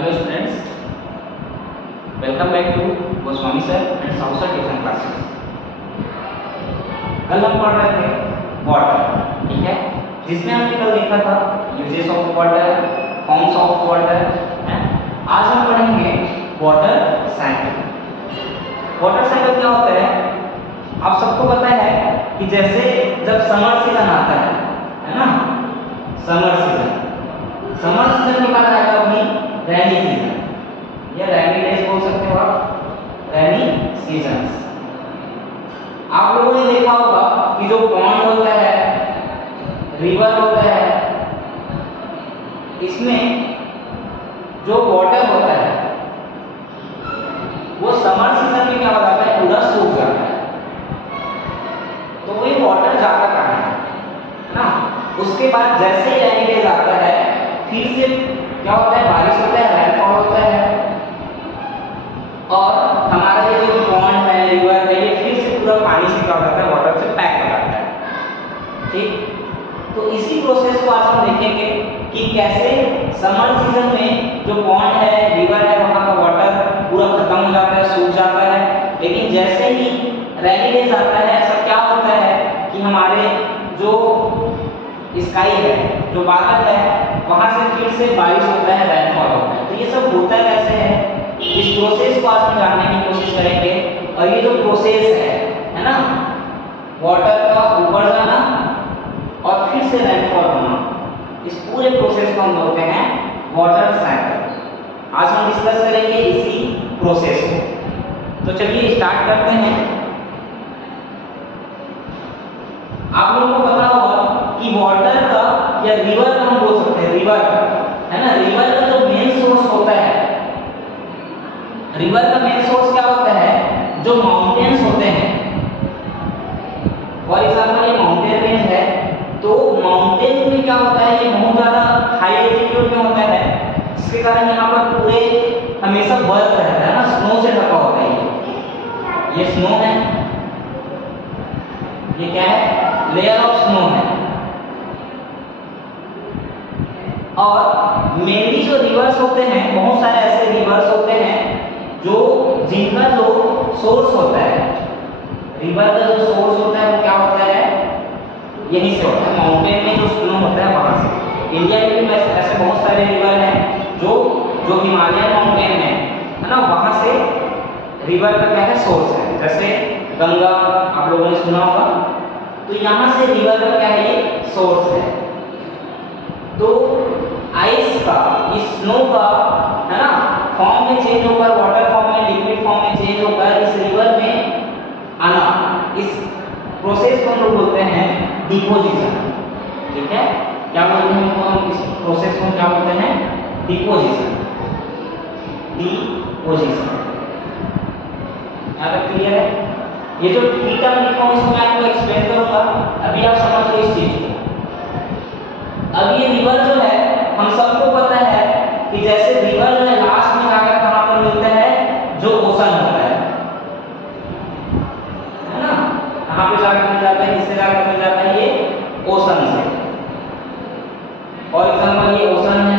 Hello students, welcome back to Goswami sir and south sir tuition classes. कल हम पढ़ रहे थे वाटर, ठीक है, जिसमें हमने कल देखा था uses of water, forms of water. आज हम पढ़ेंगे वाटर साइकिल। वाटर साइकिल क्या होता है? आप सबको पता है कि जैसे जब समर सीजन आता है ना, समर सीजन के बाद आएगा अपनी रैनी सीजन या रैनी डेज बोल सकते हो आप, रैनी सीजन्स। आप लोगों ने देखा होगा कि जो पॉन्ड होता है, रिवर होता है, इसमें जो वाटर होता है वो समर सीजन में क्या हो जाता है, पूरा सूख जाता है। तो वही वाटर जाता कहाँ है ना। उसके बाद जैसे ही रैनी डेज आता है फिर से क्या होता है, बारिश होता है, रेनफॉल होता है और हमारा ये जो पॉन्ड है, रिवर है, ये फिर से पूरा पानी से क्या हो जाता है, वाटर से पैक हो जाता है। ठीक, तो इसी प्रोसेस को आज हम देखेंगे कि कैसे समर सीजन में जो पॉन्ड है, रिवर है, वहाँ का वाटर पूरा खत्म हो जाता है, सूख जाता है। लेकिन जैसे ही रैनी डेज आता है, ऐसा क्या होता है कि हमारे जो स्काई है, जो बादल है, वहां से फिर से बारिश होता है, रेनफॉल होता है। तो ये सब होता कैसे है, इस प्रोसेस को आज हम जानने की कोशिश करेंगे। और ये जो प्रोसेस है ना, वाटर का ऊपर जाना और फिर से रेनफॉल होना, इस पूरे प्रोसेस को हम बोलते हैं वाटर साइकिल। आज हम डिस्कस करेंगे इसी प्रोसेस को। तो चलिए स्टार्ट करते हैं। आप लोगों को पता होगा कि वाटर का या रिवर का हम बोल सकते हैं, रिवर है ना, रिवर का जो मेन सोर्स होता है, रिवर का मेन सोर्स क्या होता है, जो माउंटेन्स होते हैं। फॉर एग्जांपल ये माउंटेन रेंज है, तो माउंटेन में क्या होता है, ये बहुत ज्यादा हाई एल्टीट्यूड में होता है, जिसके कारण यहाँ पर पूरे हमेशा बर्फ रहता है ना, स्नो से ढका होता है। ये स्नो है, ये क्या है, लेयर ऑफ स्नो है। और मेनली जो रिवर्स होते हैं, बहुत सारे ऐसे रिवर्स होते हैं जो जिनका जो सोर्स होता है, रिवर का जो सोर्स होता है वो क्या होता है, यहीं से होता है, माउंटेन में जो स्नो होता है वहां से। इंडिया में भी ऐसे बहुत सारे रिवर हैं जो हिमालयन माउंटेन है ना, वहां से रिवर का क्या है, सोर्स है। जैसे गंगा आप लोगों ने सुना होगा, तो यहाँ से रिवर का क्या है, ये सोर्स है। तो आइस का, इस स्नो का है ना, फॉर्म में चेंज होकर, वाटर फॉर्म में, लिक्विड फॉर्म में चेंज होकर इस रिवर में आना, इस प्रोसेस को हम लोग बोलते हैं डिपोजिशन। ठीक है, क्या बोलते हैं हम इस प्रोसेस को, क्या बोलते हैं, डिपोजिशन। डिपोजिशन यहाँ तक क्लियर है? ये जो टी टर्म लिखा हूं इसको मैं आपको एक्सप्लेन करूंगा, अभी आप समझ लो इस चीज को। अब ये रिवर जो है, हम सबको पता है कि जैसे रिवर जो है लास्ट में जाकर कहां पर मिलता है, जो ओशन होता है ना, कहां पे जाकर मिल जाता है, किससे जाकर मिल जाता है, ये ओशन से। फॉर एग्जांपल ये ओशन है,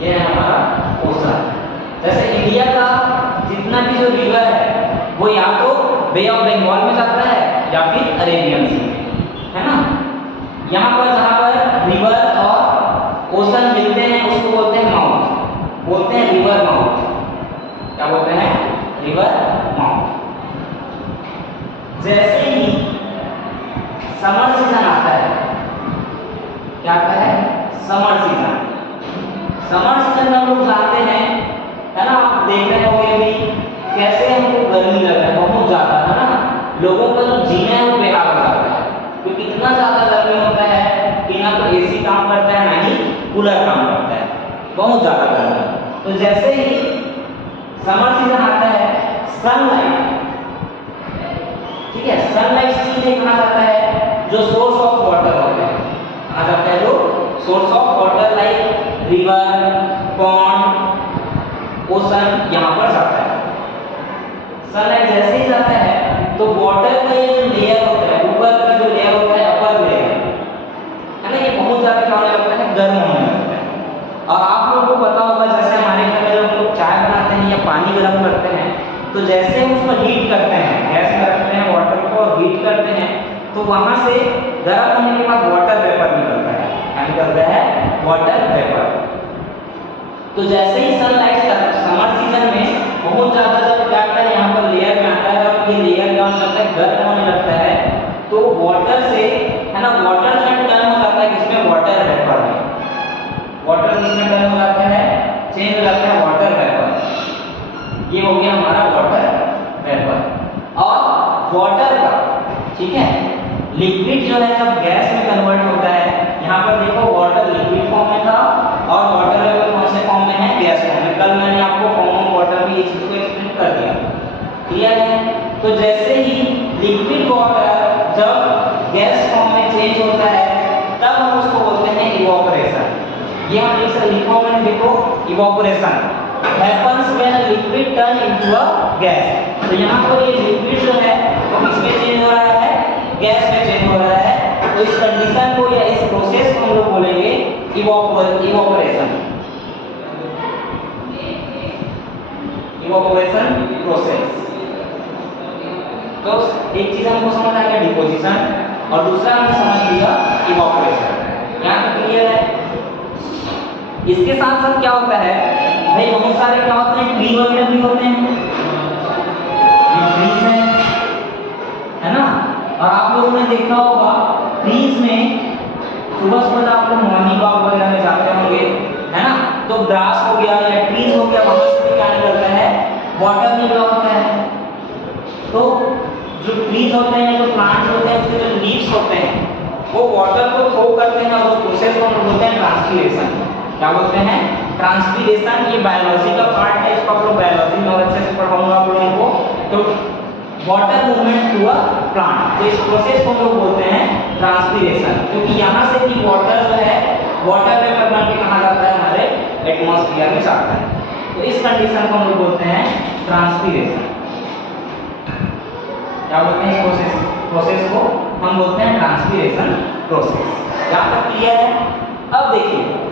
ये है हमारा ओशन। जैसे इंडिया का जितना भी जो रिवर है वो या तो बे ऑफ बंगाल में जाता है या फिर अरेबियन सी, है ना। यहाँ पर जहाँ पर रिवर और ओशन मिलते हैं उसको बोलते हैं माउथ, बोलते हैं रिवर माउथ। क्या बोलते हैं, रिवर माउथ। जैसे ही समर सीजन आता है, क्या आता है, समर सीजन। समर सीजन में हम लोग जानते हैं, है ना, आप देख रहे होंगे भी कैसे हमको गर्मी लग रहा है, बहुत ज्यादा, है ना। लोगों का जो जीना है वो बेकार हो जाता है, क्योंकि इतना ज्यादा गर्मी होता है कि ना तो एसी काम करता है, ना ही कूलर काम करता है, बहुत ज्यादा गर्मी। तो जैसे ही समर सीजन आता है, सनलाइट, ठीक है, सनलाइट सीधे कहाँ जाता है, जो सोर्स ऑफ वाटर होता है, कहाँ जाता है, जो source of water like river, pond, ocean, यहाँ पर जाता है। सनलाइट जैसे ही जाता है तो वाटर का ये जो लेयर होता है, ऊपर का जो लेयर होता है, अपर लेयर है ना, ये बहुत ज्यादा क्या होने लगता है, गर्म होने लगता है। पानी गर्म करते हैं तो जैसे हम उसको हीट करते हैं, गैस में रखते हैं वाटर को और हीट करते हैं तो वहां से गर्म होने के बाद वाटर वेपर निकलता है। क्या निकलता है? Water vapour. तो जैसे ही सनलाइट समर सीजन में बहुत ज्यादा जब क्या आता है यहाँ पर लेयर में आता है और ये लेयर क्या होता है? गर्म होने लगता है तो वाटर से है ना, वाटर जो टर्न हो जाता है किसमें? वाटर वेपर में। वाटर किसमें टर्न हो जाता है? चेंज हो जाता है वाटर वेपर। ये हो गया हमारा वाटर वेपर। और वाटर का ठीक है लिक्विड जो है जब गैस में कन्वर्ट होता है, यहाँ पर देखो वाटर लिक्विड फॉर्म में था और वाटर वेपर कौन से फॉर्म में है? गैस फॉर्म में। कल मैंने आपको फॉर्म ऑफ वाटर में ये चीज को एक्सप्लेन कर दिया। क्लियर है? तो जैसे ही लिक्विड वाटर जब गैस फॉर्म में चेंज होता है तब हम उसको बोलते हैं इवोपरेशन। ये हम लिखो मैंने देखो evaporation happens when a liquid turn into a gas। तो यहाँ पर ये लिक्विड जो है वो किसमें चेंज हो रहा है? गैस में चेंज हो रहा है। तो इस कंडीशन को या इस प्रोसेस को हम लोग बोलेंगे इवोपरेशन। Evaporation process. तो एक चीज हमको समझ आ गया डिपोजिशन और दूसरा हमने समझ लिया इवोपरेशन। यहाँ तक क्लियर है? इसके साथ साथ क्या होता है भाई, बहुत सारे क्या होते हैं ट्री वगैरह भी होते हैं, ट्रीज है ना। और आप लोगों ने देखा होगा ट्रीज में सुबह सुबह आप लोग मॉर्निंग वॉक वगैरह में जाते होंगे है ना, तो ग्रास हो गया या ट्रीज हो गया, वहां से क्या निकलता है? वाटर निकला होता है। तो जो ट्रीज होते हैं, जो प्लांट्स होते हैं, उसके जो लीव्स होते हैं वो वाटर को थ्रो करते हैं और उस प्रोसेस को हम बोलते हैं ट्रांसपीरेशन। क्या बोलते हैं? ट्रांसपीरेशन। ये बायोलॉजी का पार्ट है, इसको आप लोग बायोलॉजी में और अच्छे से पढ़ाऊंगा आप लोगों को। तो water movement through a plant, तो इस प्रोसेस को हम लोग बोलते हैं ट्रांसपीरेशन, क्योंकि यहाँ से भी वाटर जो है वाटर वेपर बन के कहाँ जाता है? हमारे एटमॉस्फेयर में जाता है। तो इस कंडीशन को हम लोग बोलते हैं ट्रांसपीरेशन। क्या बोलते हैं? इस प्रोसेस को हम बोलते हैं ट्रांसपीरेशन प्रोसेस। यहाँ तक क्लियर है? अब देखिए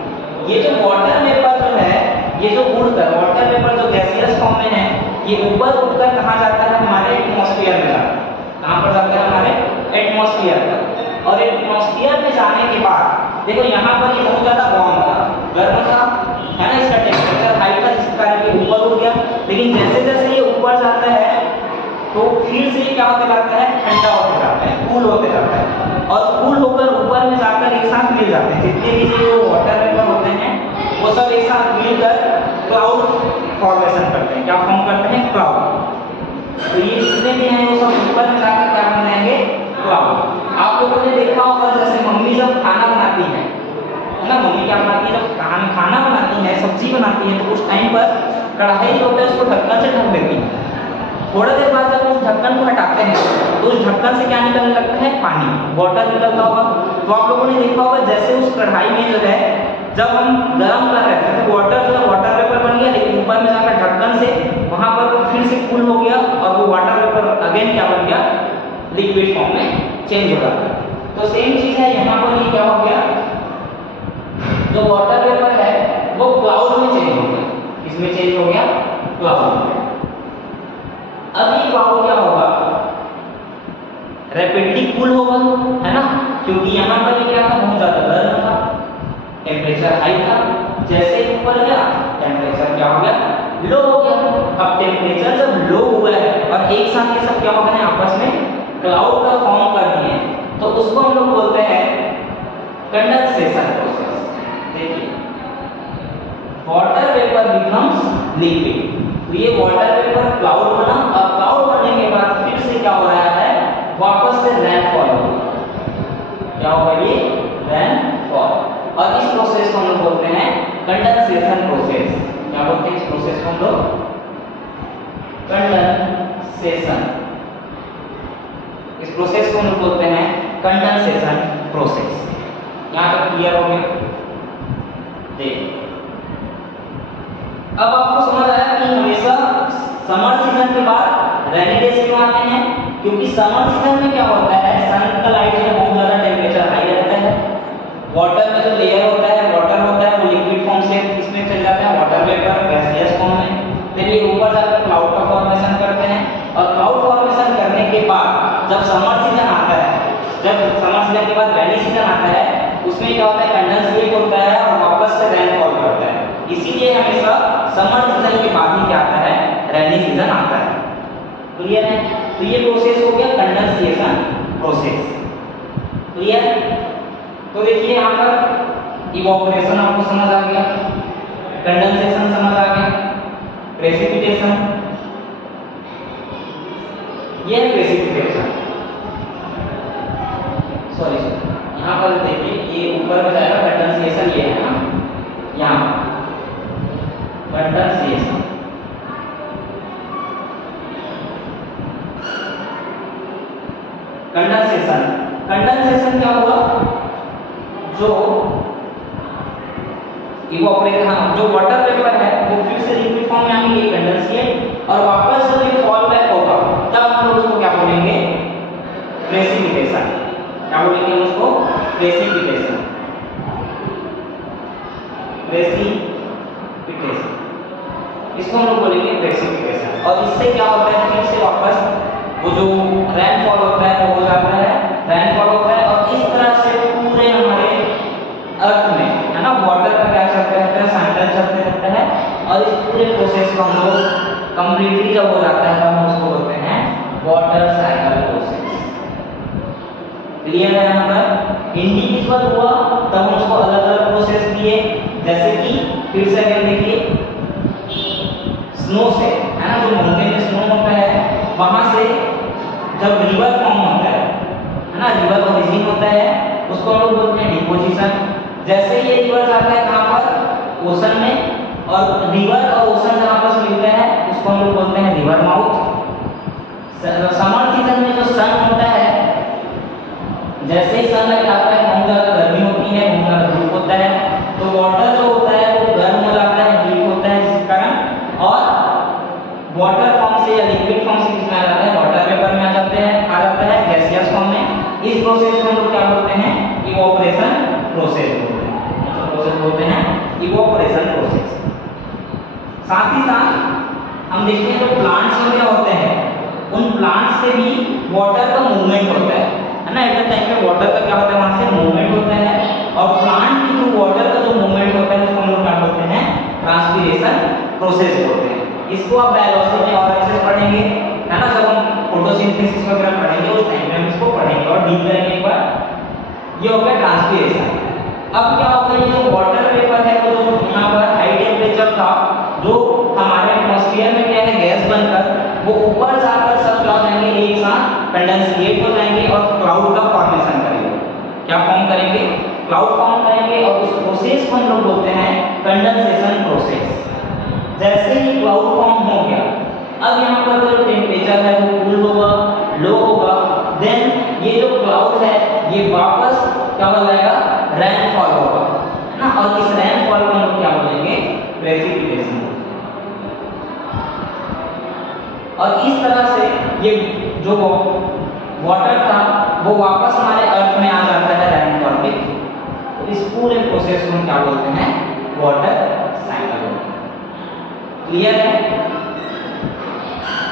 ये जो वाटर वेपर जो है, ये जो उड़कर वाटर वेपर जो गैसियस फॉर्म में है, ये ऊपर उड़कर कहाँ जाता है? हमारे एटमॉस्फेयर में जाता है। कहाँ पर जाता है? हमारे एटमॉस्फेयर पर। और एटमॉस्फेयर में जाने के बाद देखो यहाँ पर ये बहुत ज्यादा वार्म था, गर्म था है ना, इसका टेम्परेचर हाई था जिसके कारण ये ऊपर उड़ गया। लेकिन जैसे जैसे ये ऊपर जाता है तो फिर से क्या होते जाता है? ठंडा होते जाता है, कूल होते जाता है और कूल होकर ऊपर में जाकर एक साथ मिल जाते हैं। जितने भी जो वाटर वेपर होते हैं वो सब एक साथ मिलकर क्लाउड फॉर्मेशन करते हैं। क्या फॉर्म करते हैं? क्लाउड। तो ये जितने भी हैं वो सब ऊपर में जाकर क्या बन जाएंगे? क्लाउड। आप लोगों ने देखा होगा जैसे मम्मी जब खाना बनाती है ना, मम्मी क्या बनाती है? जब खाना बनाती है, सब्जी बनाती है, तो उस टाइम पर कढ़ाई होता है उसको ढक्कन से ढक देती है। थोड़ा देर बाद जब उस ढक्कन को हटाते हैं तो उस ढक्कन से क्या निकलने लगता है? पानी, वाटर निकलता होगा। तो आप लोगों ने देखा होगा जैसे उस कढ़ाई में जो है जब हम गर्म कर रहे थे तो वाटर जो है वाटर वेपर बन गया, लेकिन ऊपर में जाकर ढक्कन से वहां पर वो फिर से कूल हो गया और वो वाटर वेपर अगेन क्या बन गया? लिक्विड फॉर्म में चेंज हो गया। तो सेम चीज है यहाँ पर, ये क्या हो गया? जो वाटर वेपर है वो क्लाउड में चेंज हो गया। किसमें चेंज हो गया? क्लाउड में। अब ये क्लाउड क्या होगा? रैपिडली कूल होगा है ना, क्योंकि यहाँ पर ये क्या था? बहुत ज्यादा गर्म था, टेम्परेचर हाई था। जैसे ही ऊपर गया टेम्परेचर क्या हो गया? लो हो गया। अब टेम्परेचर जब लो हुआ है और एक साथ ये सब क्या हो गए? आपस में क्लाउड का फॉर्म कर दिए, तो उसको हम लोग बोलते हैं कंडेंसेशन प्रोसेस। देखिए वाटर वेपर बिकम्स लिक्विड। तो ये वाटर वेपर क्लाउड बना और क्लाउड बनने के बाद फिर से क्या हो रहा है? वापस से रेनफॉल हो। क्या होगा? ये रेनफॉल। और इस प्रोसेस को हम लोग बोलते हैं कंडेंसेशन प्रोसेस। क्या बोलते हैं इस प्रोसेस को हम लोग? कंडेंसेशन। इस प्रोसेस को हम लोग बोलते हैं कंडेंसेशन प्रोसेस। यहाँ तक क्लियर हो गया? देखिए अब आपको समझ आया कि हमेशा समर सीजन के बाद रेनी डेज क्यों आते हैं? क्योंकि समर सीजन में क्या होता है? सन का लाइट से बहुत ज्यादा टेम्परेचर हाई रहता है, वाटर में जो लेयर होता है वाटर होता है वो लिक्विड फॉर्म से इसमें चल जाता है, वाटर वेपर गैसियस फॉर्म में। फिर ये ऊपर क्लाउड फॉर्मेशन करते हैं, और क्लाउड फॉर्मेशन करने के बाद जब समर सीजन आता है, जब समर सीजन के बाद रेनी सीजन आता है, उसमें क्या होता है, कंडेंसेट होता है और वापस से रेनफॉल करता है। इसीलिए हमेशा समर सीजन के बाद ही क्या आता है, रेनी सीजन आता है। क्लियर है? तो ये प्रोसेस हो गया कंडेंसेशन प्रोसेस। क्लियर? तो देखिए यहाँ पर इवोपोरेशन आपको समझ आ गया, कंडेंसेशन समझ आ गया, प्रेसिपिटेशन, ये है प्रेसिपिटेशन। सॉरी यहाँ पर देखिए ये ऊपर में जाएगा, कंडेंसेशन ये है ना, यहाँ कंडेंसेशन। कंडेंसेशन क्या हुआ, जो इवोपोरेशन, जो वाटर वेपर है वो फिर से लिक्विड फॉर्म में आएंगे कंडेंसेट, और वापस जब ये फॉल बैक होगा तब हम लोग उसको क्या बोलेंगे, प्रेसिपिटेशन। क्या बोलेंगे उसको, प्रेसिपिटेशन। प्रेसिपिटेशन, इसको हम लोग बोलेंगे प्रेसिपिटेशन। और इससे क्या होता है, फिर से वापस वो जो रेनफॉल होता है वो हो जाता है, रेनफॉल होता है, और इस तरह से पूरे हमारे अर्थ में है ना वाटर का क्या चलते रहता है, साइकिल चलते रहता है। और इस पूरे प्रोसेस को हम लोग कंप्लीटली जब हो जाता है तब हम उसको बोलते हैं वाटर साइकिल प्रोसेस। क्लियर है? यहाँ पर इंडिविजुअल हुआ तब हम उसको अलग अलग प्रोसेस दिए, जैसे कि फिर से अगर देखिए स्नो से है ना, जो माउंटेन में स्नो होता है वहां से जब रिवर फॉर्म होता है ना, रिवर ओरिजिन होता है, उसको हम लोग बोलते हैं डिपोजिशन। जैसे ये रिवर जाता है कहाँ पर, ओशन में, और रिवर और ओशन जहाँ पर मिलता है उसको हम लोग बोलते हैं रिवर माउथ। समर सीजन में जो सन होता है, जैसे ही सन लग आता है बहुत ज़्यादा गर्मी होती है, बहुत ज़्यादा धूप होता है, तो वाटर जो होता है वो गर्म हो जाता है, हीट होता है जिस कारण, और वाटर फॉर्म से या लिक्विड फॉर्म से किसमें आ जाता है, वाटर वेपर में आ जाता है गैसियस फॉर्म में। इस प्रोसेस को हम लोग क्या बोलते हैं, इवोपोरेशन प्रोसेस बोलते हैं। प्रोसेस बोलते हैं इवोपोरेशन प्रोसेस। साथ ही साथ हम देखते हैं जो प्लांट्स वगैरह होते हैं, उन प्लांट्स से भी वाटर का मूवमेंट होता है ना, एट द टाइम में वाटर का क्या होता है, वहां से मूवमेंट होता है, और प्लांट के थ्रू वाटर का जो मूवमेंट होता है उसको हम लोग क्या बोलते हैं, ट्रांसपिरेशन प्रोसेस बोलते हैं। इसको आप बायोलॉजी में और अच्छे से पढ़ेंगे है ना, जब हम फोटोसिंथेसिस वगैरह पढ़ेंगे उस टाइम में हम इसको पढ़ेंगे और डीप करेंगे एक बार। ये हो गया ट्रांसपिरेशन। अब क्या होता है, ये जो वाटर वेपर है वो जो यहाँ पर हाई टेम्परेचर था, जो हमारे एटमॉस्फेयर में क्या है गैस बनकर वो ऊपर जाकर सब क्या हो जाएंगे, एक साथ कंडेंसेट हो जाएंगे और क्लाउड का फॉर्मेशन करेंगे। क्या फॉर्म करेंगे, क्लाउड फॉर्म करेंगे, और उस प्रोसेस को हम लोग बोलते हैं कंडेंसेशन प्रोसेस। जैसे ही क्लाउड फॉर्म हो गया, अब यहाँ पर जो टेम्परेचर है वो कूल होगा, लो होगा, देन ये जो क्लाउड है ये वापस क्या हो जाएगा, रेनफॉल होगा है ना, और इस रेनफॉल को हम क्या बोलेंगे, प्रेसिपिटेशन। और इस तरह से ये जो वाटर था वो वापस हमारे अर्थ में आ जाता है रेनफॉल के थ्रू। तो इस पूरे प्रोसेस को हम क्या बोलते हैं, वाटर साइकिल। क्लियर है?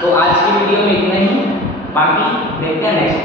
तो आज की वीडियो में इतना ही, बाकी देखते हैं नेक्स्ट।